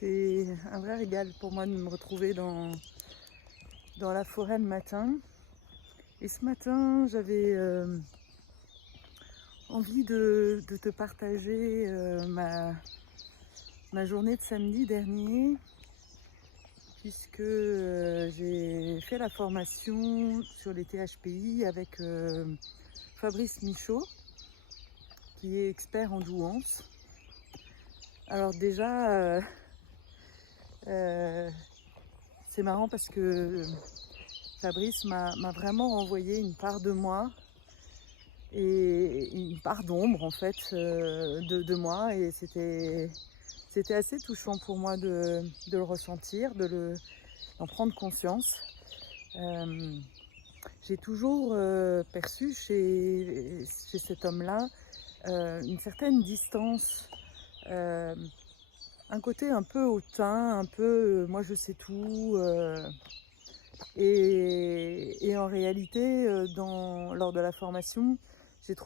C'est un vrai régal pour moi de me retrouver dans la forêt le matin. Et ce matin, j'avais envie de te partager ma journée de samedi dernier, puisque j'ai fait la formation sur les THPI avec Fabrice Michaud, qui est expert en douance. Alors déjà, c'est marrant parce que Fabrice m'a vraiment renvoyé une part de moi et une part d'ombre en fait de moi, et c'était assez touchant pour moi de le ressentir, d'en prendre conscience. J'ai toujours perçu chez cet homme-là une certaine distance, un côté un peu hautain, un peu moi je sais tout, et en réalité lors de la formation j'ai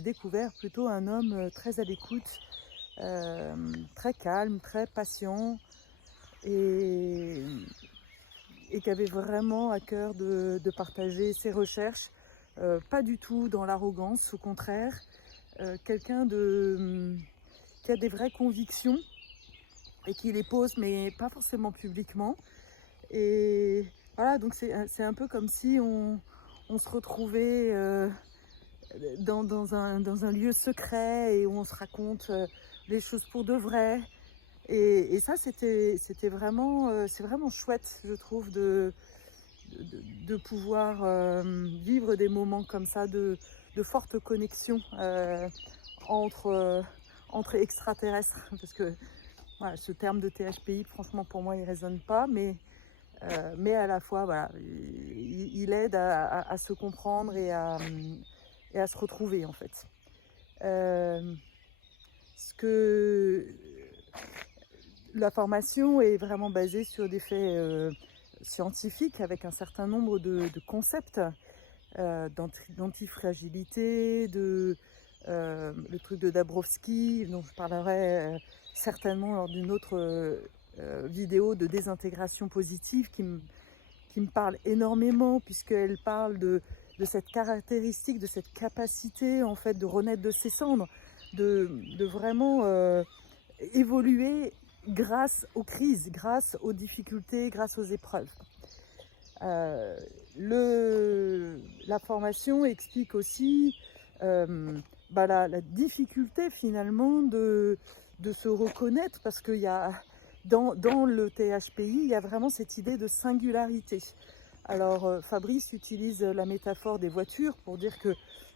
découvert plutôt un homme très à l'écoute, très calme, très patient, et qui avait vraiment à cœur de partager ses recherches, pas du tout dans l'arrogance, au contraire, quelqu'un qui a des vraies convictions et qui les pose, mais pas forcément publiquement. Et voilà, donc c'est un peu comme si on se retrouvait dans un lieu secret et où on se raconte les choses pour de vrai. Et ça, c'est vraiment chouette, je trouve, de pouvoir vivre des moments comme ça de forte connexion entre extraterrestres. Parce que voilà, ce terme de THPI, franchement, pour moi, il ne résonne pas, mais à la fois, voilà, il aide à se comprendre et à se retrouver, en fait. La formation est vraiment basée sur des faits scientifiques, avec un certain nombre de concepts d'antifragilité, le truc de Dabrowski, dont je parlerai certainement lors d'une autre vidéo, de désintégration positive, qui me parle énormément, puisqu'elle parle de cette caractéristique, de cette capacité en fait de renaître de ses cendres, de vraiment évoluer grâce aux crises, grâce aux difficultés, grâce aux épreuves. La formation explique aussi la difficulté finalement de se reconnaître, parce qu'il y a dans le THPI, il y a vraiment cette idée de singularité. Alors Fabrice utilise la métaphore des voitures pour dire que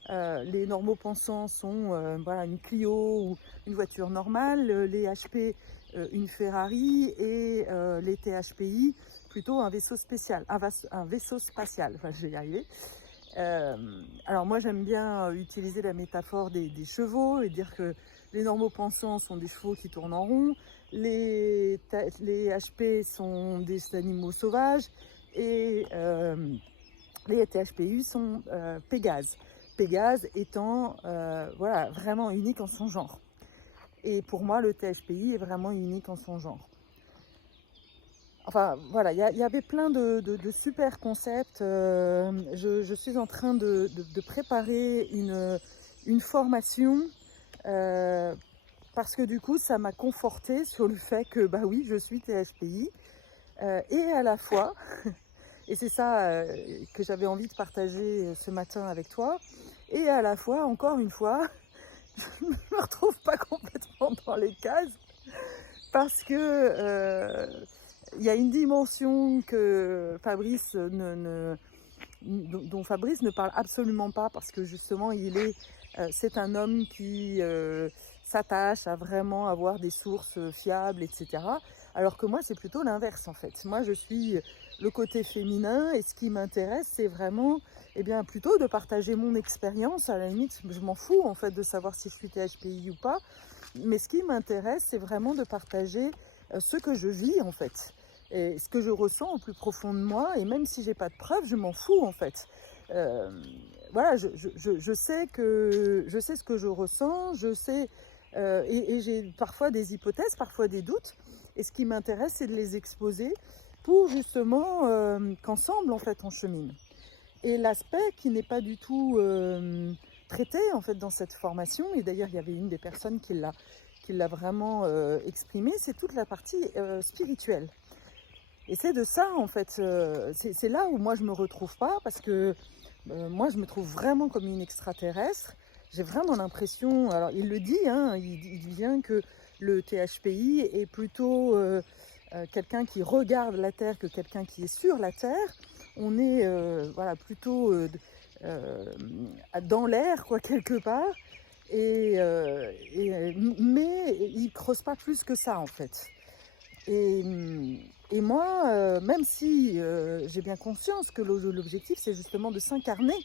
les normaux pensants sont une Clio ou une voiture normale, les HP une Ferrari, et les THPI plutôt un vaisseau spatial. Enfin, je vais y arriver. Alors moi j'aime bien utiliser la métaphore des chevaux et dire que les normaux pensants sont des chevaux qui tournent en rond, les HP sont des animaux sauvages, et les THPU sont Pégase. Pégase étant vraiment unique en son genre. Et pour moi, le THPI est vraiment unique en son genre. Enfin, voilà, il y avait plein de super concepts. Je suis en train de préparer une formation parce que du coup, ça m'a confortée sur le fait que, bah oui, je suis THPI. Et à la fois, et c'est ça que j'avais envie de partager ce matin avec toi, et à la fois, encore une fois, je ne me retrouve pas complètement dans les cases, parce que il y a une dimension que dont Fabrice ne parle absolument pas, parce que justement c'est un homme qui s'attache à vraiment avoir des sources fiables, etc. Alors que moi, c'est plutôt l'inverse en fait. Moi, je suis le côté féminin, et ce qui m'intéresse, c'est vraiment plutôt de partager mon expérience. À la limite, je m'en fous en fait de savoir si je suis THPI ou pas. Mais ce qui m'intéresse, c'est vraiment de partager ce que je vis en fait, et ce que je ressens au plus profond de moi. Et même si j'ai pas de preuves, je m'en fous en fait. Voilà, je sais ce que je ressens, je sais Et j'ai parfois des hypothèses, parfois des doutes. Et ce qui m'intéresse, c'est de les exposer pour justement qu'ensemble, en fait, on chemine. Et l'aspect qui n'est pas du tout traité, en fait, dans cette formation, et d'ailleurs, il y avait une des personnes qui l'a vraiment exprimé, c'est toute la partie spirituelle. Et c'est de ça, en fait, c'est là où moi, je ne me retrouve pas, parce que moi, je me trouve vraiment comme une extraterrestre. J'ai vraiment l'impression, alors il le dit, hein, il dit bien que le THPI est plutôt quelqu'un qui regarde la Terre que quelqu'un qui est sur la Terre. On est voilà, plutôt dans l'air, quoi, quelque part. Mais il ne creuse pas plus que ça, en fait. Et moi, même si j'ai bien conscience que l'objectif, c'est justement de s'incarner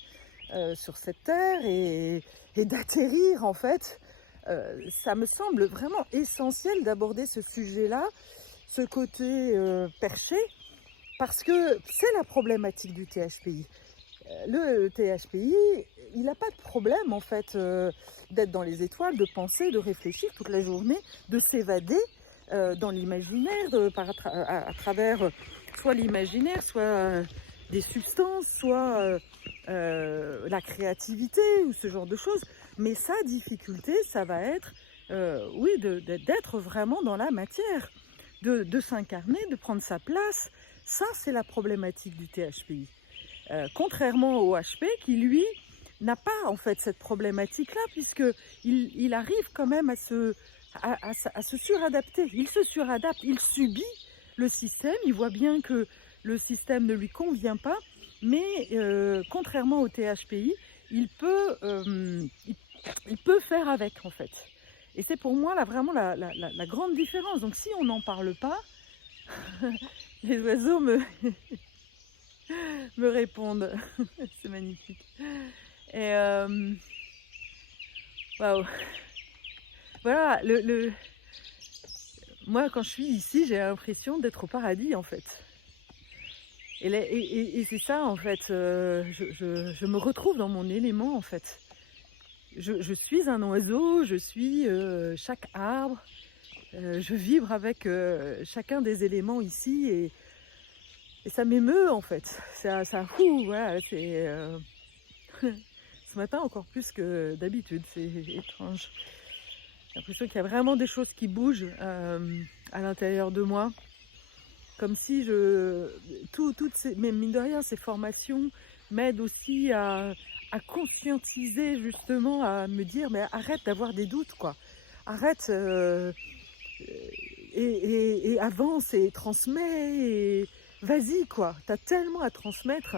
sur cette terre et d'atterrir, en fait, ça me semble vraiment essentiel d'aborder ce sujet-là, ce côté perché, parce que c'est la problématique du THPI. Le THPI, il n'a pas de problème, en fait, d'être dans les étoiles, de penser, de réfléchir toute la journée, de s'évader dans l'imaginaire, à travers soit l'imaginaire, soit des substances, soit la créativité ou ce genre de choses. Mais sa difficulté, ça va être, oui, d'être vraiment dans la matière, de s'incarner, de prendre sa place. Ça, c'est la problématique du THPI. Contrairement au HP qui, lui, n'a pas en fait cette problématique-là, puisqu'il arrive quand même à se suradapter. Il se suradapte, il subit le système, il voit bien que le système ne lui convient pas, mais contrairement au THPI, il peut faire avec, en fait. Et c'est pour moi là, vraiment la grande différence. Donc si on n'en parle pas, les oiseaux me répondent. C'est magnifique. Et waouh. Voilà, moi quand je suis ici, j'ai l'impression d'être au paradis, en fait. Et c'est ça, en fait, je me retrouve dans mon élément, en fait. Je suis un oiseau, je suis chaque arbre, je vibre avec chacun des éléments ici, et ça m'émeut, en fait. Voilà, c'est... ce matin, encore plus que d'habitude, c'est étrange. J'ai l'impression qu'il y a vraiment des choses qui bougent à l'intérieur de moi. Comme si mais mine de rien, ces formations m'aident aussi à conscientiser, justement, à me dire, mais arrête d'avoir des doutes, quoi. Arrête et avance et transmets et vas-y, quoi. T'as tellement à transmettre.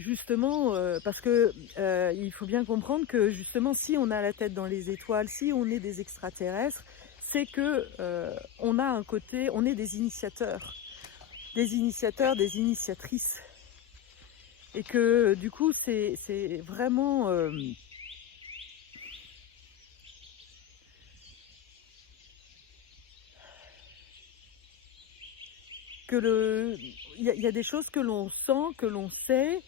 Justement, parce que il faut bien comprendre que justement, si on a la tête dans les étoiles, si on est des extraterrestres, c'est que on a un côté, on est des initiateurs, des initiatrices, et que du coup, c'est vraiment il y a des choses que l'on sent, que l'on sait.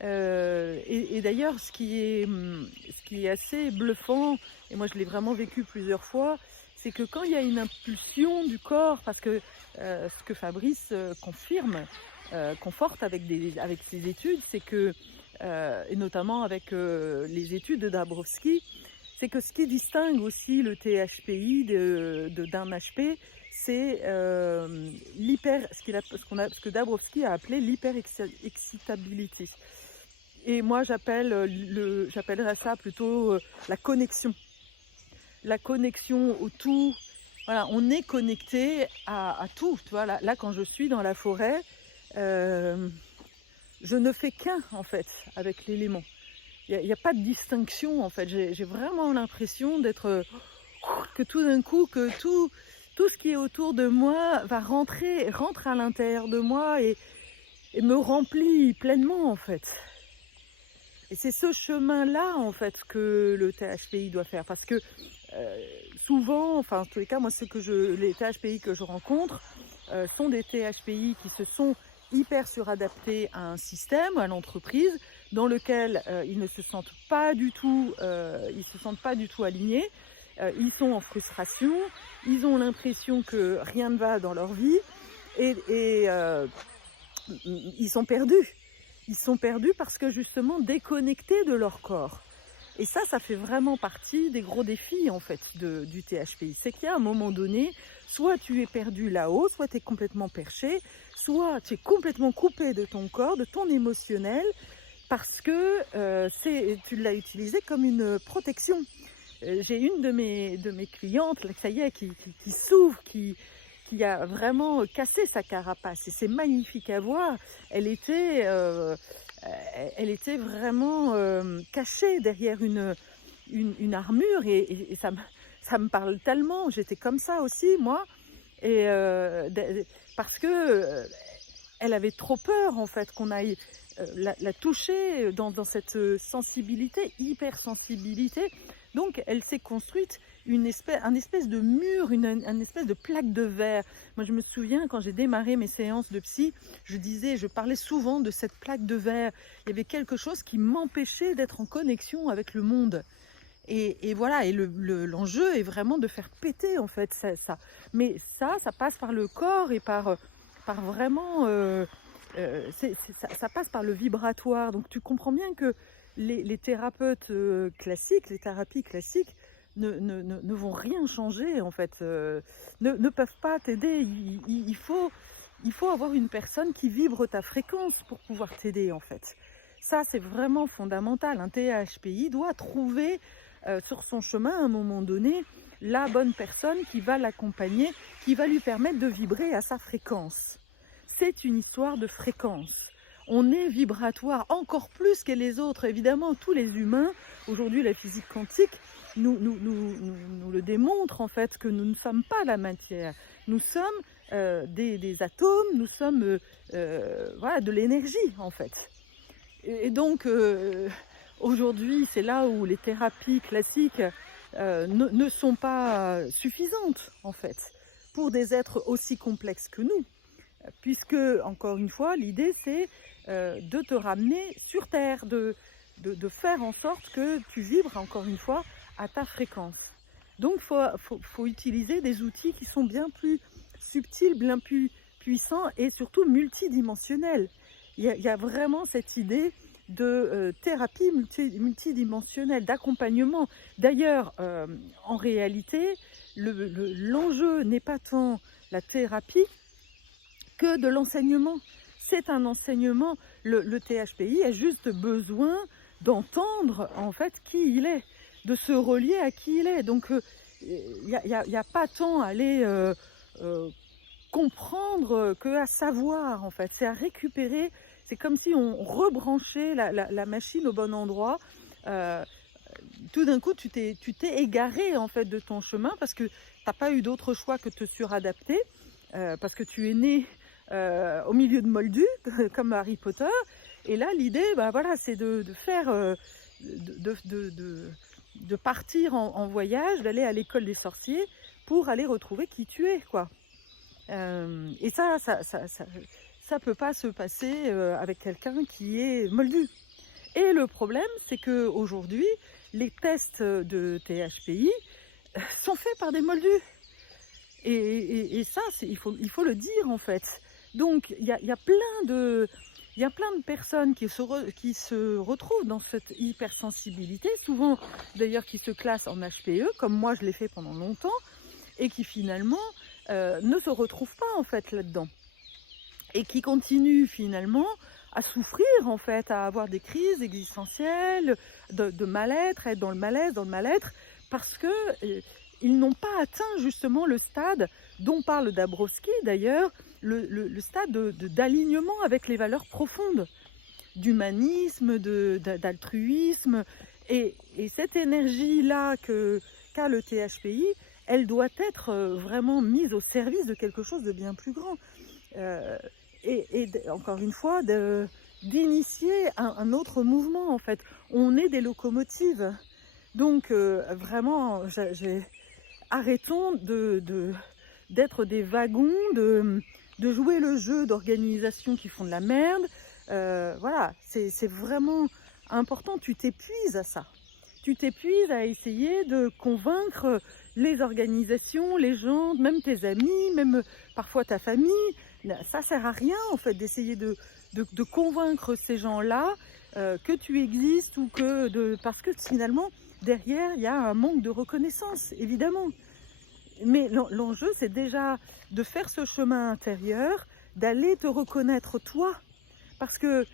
Et d'ailleurs, ce qui est assez bluffant, et moi je l'ai vraiment vécu plusieurs fois, c'est que quand il y a une impulsion du corps, parce que ce que Fabrice conforte avec ses études, c'est que, et notamment avec les études de Dabrowski, c'est que ce qui distingue aussi le THPI d'un HP, c'est ce que Dabrowski a appelé l'hyperexcitability. Et moi, j'appellerais ça plutôt la connexion. La connexion au tout. Voilà, on est connecté à tout. Tu vois, là, quand je suis dans la forêt, je ne fais qu'un, en fait, avec l'élément. Il n'y a pas de distinction, en fait. J'ai vraiment l'impression que tout d'un coup, que tout ce qui est autour de moi rentre à l'intérieur de moi et me remplit pleinement, en fait. Et c'est ce chemin-là, en fait, que le THPI doit faire. Parce que souvent, enfin, en tous les cas, moi, les THPI que je rencontre sont des THPI qui se sont hyper suradaptés à un système, à l'entreprise, dans lequel ils ne se sentent pas du tout, alignés. Ils sont en frustration, ils ont l'impression que rien ne va dans leur vie et ils sont perdus. Ils sont perdus parce que justement déconnectés de leur corps. Et ça fait vraiment partie des gros défis en fait du THPI. C'est qu'il y a un moment donné, soit tu es perdu là-haut, soit tu es complètement perché, soit tu es complètement coupé de ton corps, de ton émotionnel, parce que tu l'as utilisé comme une protection. J'ai une de mes clientes, là, ça y est, qui s'ouvre, qui a vraiment cassé sa carapace. Et c'est magnifique à voir. Elle était vraiment cachée derrière une armure et ça me parle tellement. J'étais comme ça aussi, moi. Et parce que elle avait trop peur, en fait, qu'on aille la toucher dans cette sensibilité, hypersensibilité. Donc, elle s'est construite un espèce de mur, une espèce de plaque de verre. Moi, je me souviens, quand j'ai démarré mes séances de psy, je parlais souvent de cette plaque de verre. Il y avait quelque chose qui m'empêchait d'être en connexion avec le monde. Et voilà, et l'enjeu est vraiment de faire péter, en fait, ça. Mais ça passe par le corps et par vraiment... ça passe par le vibratoire. Donc, tu comprends bien que les thérapeutes classiques, les thérapies classiques, ne vont rien changer en fait, ne peuvent pas t'aider. Il faut avoir une personne qui vibre ta fréquence pour pouvoir t'aider en fait. Ça c'est vraiment fondamental. Un THPI doit trouver sur son chemin à un moment donné la bonne personne qui va l'accompagner, qui va lui permettre de vibrer à sa fréquence. C'est une histoire de fréquence. On est vibratoire encore plus que les autres. Évidemment, tous les humains, aujourd'hui la physique quantique nous le démontre en fait, que nous ne sommes pas la matière. Nous sommes des atomes, nous sommes voilà, de l'énergie en fait. Et donc aujourd'hui, c'est là où les thérapies classiques ne sont pas suffisantes en fait, pour des êtres aussi complexes que nous. Puisque, encore une fois, l'idée c'est de te ramener sur Terre, de faire en sorte que tu vibres, encore une fois, à ta fréquence. Donc, faut utiliser des outils qui sont bien plus subtils, bien plus puissants et surtout multidimensionnels. Il y a vraiment cette idée de thérapie multidimensionnelle, d'accompagnement. D'ailleurs, en réalité, l'enjeu n'est pas tant la thérapie que de l'enseignement. C'est un enseignement. Le THPI a juste besoin d'entendre en fait qui il est, de se relier à qui il est. Donc il n'y a pas tant à aller comprendre qu'à savoir en fait. C'est à récupérer. C'est comme si on rebranchait la machine au bon endroit. Tout d'un coup, tu t'es égaré en fait de ton chemin parce que tu n'as pas eu d'autre choix que de te suradapter, parce que tu es né au milieu de moldus, comme Harry Potter. Et là, l'idée, voilà, c'est de faire, de partir en voyage, d'aller à l'école des sorciers pour aller retrouver qui tu es, quoi. Et ça peut pas se passer avec quelqu'un qui est moldu. Et le problème, c'est que aujourd'hui, les tests de THPI sont faits par des moldus. Et ça, il faut le dire en fait. Donc, il y a plein de personnes qui se retrouvent dans cette hypersensibilité, souvent d'ailleurs qui se classent en HPE, comme moi je l'ai fait pendant longtemps, et qui finalement ne se retrouvent pas en fait là-dedans. Et qui continuent finalement à souffrir en fait, à avoir des crises existentielles, de mal-être, à être dans le mal-être, parce que ils n'ont pas atteint justement le stade dont parle Dabrowski d'ailleurs, le stade d'alignement avec les valeurs profondes, d'humanisme, d'altruisme. Et cette énergie-là qu'a le THPI, elle doit être vraiment mise au service de quelque chose de bien plus grand. Et encore une fois, d'initier un autre mouvement en fait. On est des locomotives. Donc vraiment, arrêtons d'être des wagons, de jouer le jeu d'organisations qui font de la merde. Voilà, c'est vraiment important, tu t'épuises à ça. Tu t'épuises à essayer de convaincre les organisations, les gens, même tes amis, même parfois ta famille. Ça sert à rien en fait d'essayer de convaincre ces gens-là que tu existes ou parce que finalement derrière il y a un manque de reconnaissance évidemment. Mais l'enjeu c'est déjà de faire ce chemin intérieur, d'aller te reconnaître toi, parce que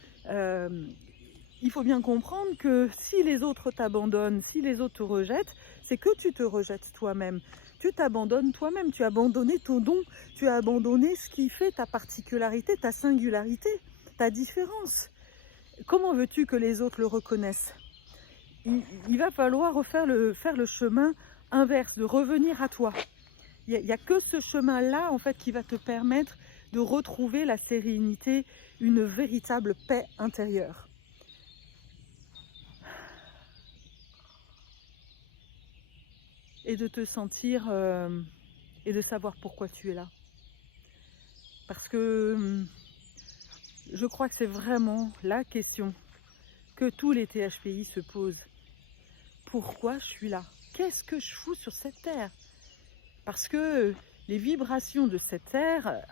il faut bien comprendre que si les autres t'abandonnent, si les autres te rejettent, c'est que tu te rejettes toi-même. Tu t'abandonnes toi-même, tu as abandonné ton don, tu as abandonné ce qui fait ta particularité, ta singularité, ta différence. Comment veux-tu que les autres le reconnaissent? Il va falloir faire le chemin inverse, de revenir à toi. Il n'y a que ce chemin-là en fait qui va te permettre de retrouver la sérénité, une véritable paix intérieure. Et de te sentir et de savoir pourquoi tu es là. Parce que je crois que c'est vraiment la question que tous les THPI se posent. Pourquoi je suis là? Qu'est-ce que je fous sur cette terre? Parce que les vibrations de cette terre,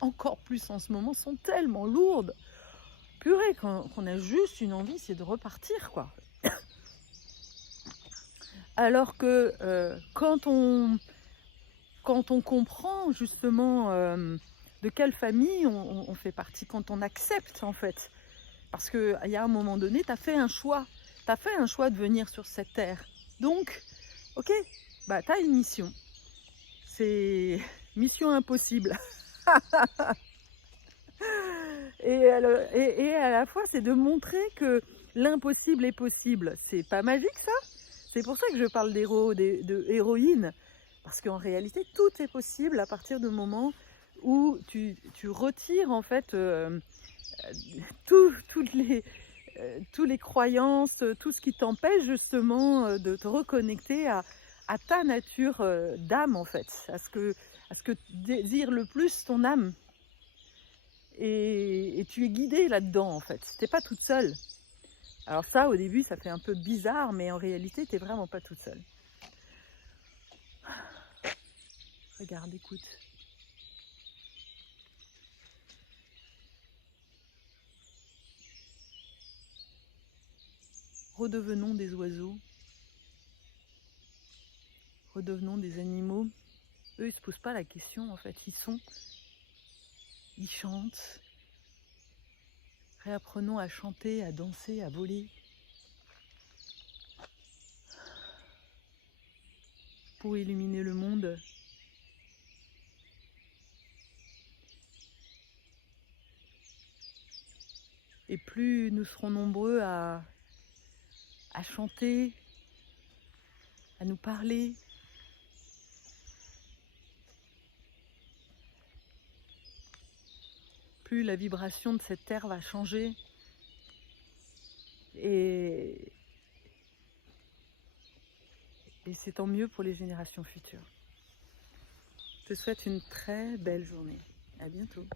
encore plus en ce moment, sont tellement lourdes. Purée, qu'on a juste une envie, c'est de repartir, quoi. Alors que quand on comprend justement de quelle famille on fait partie, quand on accepte en fait, parce qu'il y a un moment donné, tu as fait un choix, de venir sur cette terre. Donc, ok, bah tu as une mission. C'est mission impossible. et à la fois, c'est de montrer que l'impossible est possible. C'est pas magique ça? C'est pour ça que je parle d'héros, de héroïnes. Parce qu'en réalité, tout est possible à partir du moment où tu retires en fait toutes les croyances, tout ce qui t'empêche justement de te reconnecter à ta nature d'âme en fait, à ce que désire le plus ton âme. Et tu es guidée là-dedans en fait, t'es pas toute seule. Alors ça, au début, ça fait un peu bizarre, mais en réalité, t'es vraiment pas toute seule. Regarde, écoute. Redevenons des oiseaux. Redevenons des animaux. Eux, ils se posent pas la question, en fait. Ils chantent. Réapprenons à chanter, à danser, à voler. Pour illuminer le monde. Et plus nous serons nombreux à chanter, à nous parler, plus la vibration de cette terre va changer. Et c'est tant mieux pour les générations futures. Je te souhaite une très belle journée. À bientôt.